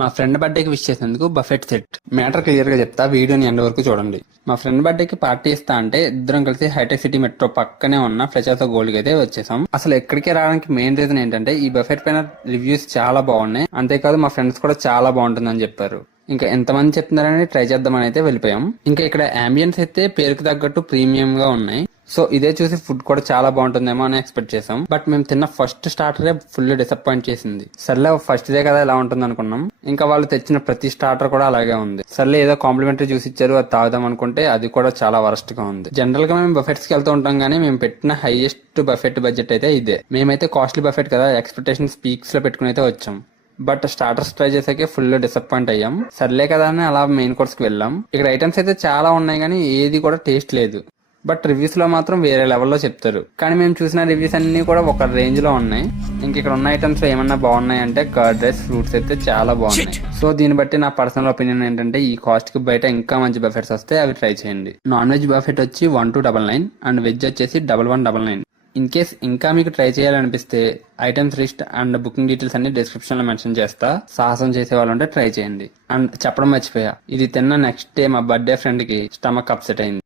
మా ఫ్రెండ్ బర్త్డేకి విష్ చేసేందుకు బఫెట్ సెట్. మ్యాటర్ క్లియర్ గా చెప్తా, వీడియోని ఎండ్ వరకు చూడండి. మా ఫ్రెండ్ బర్త్డేకి పార్టీ ఇస్తా అంటే ఇద్దరం కలిసి హైటెక్ సిటీ మెట్రో పక్కనే ఉన్న ఫ్లెచర్స్ గోల్డ్ కి అయితే వచ్చేసాం. అసలు ఎక్కడికి రావడానికి మెయిన్ రీజన్ ఏంటంటే ఈ బఫెట్ పైన రివ్యూస్ చాలా బాగున్నాయి. అంతేకాదు మా ఫ్రెండ్స్ కూడా చాలా బాగుంటుందని చెప్పారు. ఇంకా ఎంతమంది చెప్తున్నారని ట్రై చేద్దామని అయితే వెళ్ళిపోయాం. ఇంకా ఇక్కడ అంబియన్స్ అయితే పేరుకు తగ్గట్టు ప్రీమియం గా ఉన్నాయి. సో ఇదే చూసి ఫుడ్ కూడా చాలా బాగుంటుందేమో అని ఎక్స్పెక్ట్ చేసాం. బట్ మేము తిన్న ఫస్ట్ స్టార్టరే ఫుల్ డిసప్పాయింట్ చేసింది. సర్లే ఫస్ట్ డే కదా ఇలా ఉంటుంది అనుకున్నాం. ఇంకా వాళ్ళు తెచ్చిన ప్రతి స్టార్టర్ కూడా అలాగే ఉంది. సర్లే ఏదో కాంప్లిమెంటరీ జ్యూస్ ఇచ్చారు, అది తాగుదాం అనుకుంటే అది కూడా చాలా వరస్ట్ గా ఉంది. జనరల్ గా మేము బఫెట్స్ కి వెళ్తూ ఉంటాం కానీ మేము పెట్టిన హైయెస్ట్ బఫెట్ బడ్జెట్ అయితే ఇదే. మేమైతే కాస్ట్లీ బఫెట్ కదా, ఎక్స్పెక్టేషన్స్ పీక్స్ లో పెట్టుకుని అయితే వచ్చాం. బట్ స్టార్టర్స్ ట్రై చేసాకే ఫుల్ డిసప్పాయింట్ అయ్యాం. సర్లే కదా అని అలా మెయిన్ కోర్స్ కి వెళ్ళాం. ఇక్కడ ఐటమ్స్ అయితే చాలా ఉన్నాయి కానీ ఏది కూడా టేస్ట్ లేదు. బట్ రివ్యూస్ లో మాత్రం వేరే లెవెల్లో చెప్తారు. కానీ మేము చూసిన రివ్యూస్ అన్ని కూడా ఒక రేంజ్ లో ఉన్నాయి. ఇంక ఇక్కడ ఉన్న ఐటమ్స్ ఏమన్నా బాగున్నాయి అంటే కర్డ్ రైస్, ఫ్రూట్స్ అయితే చాలా బాగున్నాయి. సో దీన్ని బట్టి నా పర్సనల్ ఒపీనియన్ ఏంటంటే ఈ కాస్ట్ కి బయట ఇంకా మంచి బఫెట్స్ వస్తే అవి ట్రై చేయండి. నాన్ వెజ్ బఫెట్ వచ్చి 1299 అండ్ వెజ్ వచ్చేసి 1199. ఇన్ కేస్ ఇంకా మీకు ట్రై చేయాలనిపిస్తే items list and booking details అన్ని డిస్క్రిప్షన్ లో మెన్షన్ చేస్తా. సాహసం చేసే వాళ్ళు ఉంటే ట్రై చేయండి. అండ్ చెప్పడం మర్చిపోయా, ఇది తిన్న నెక్స్ట్ డే మా బర్త్డే ఫ్రెండ్ కి స్టమక్ అప్సెట్ అయింది.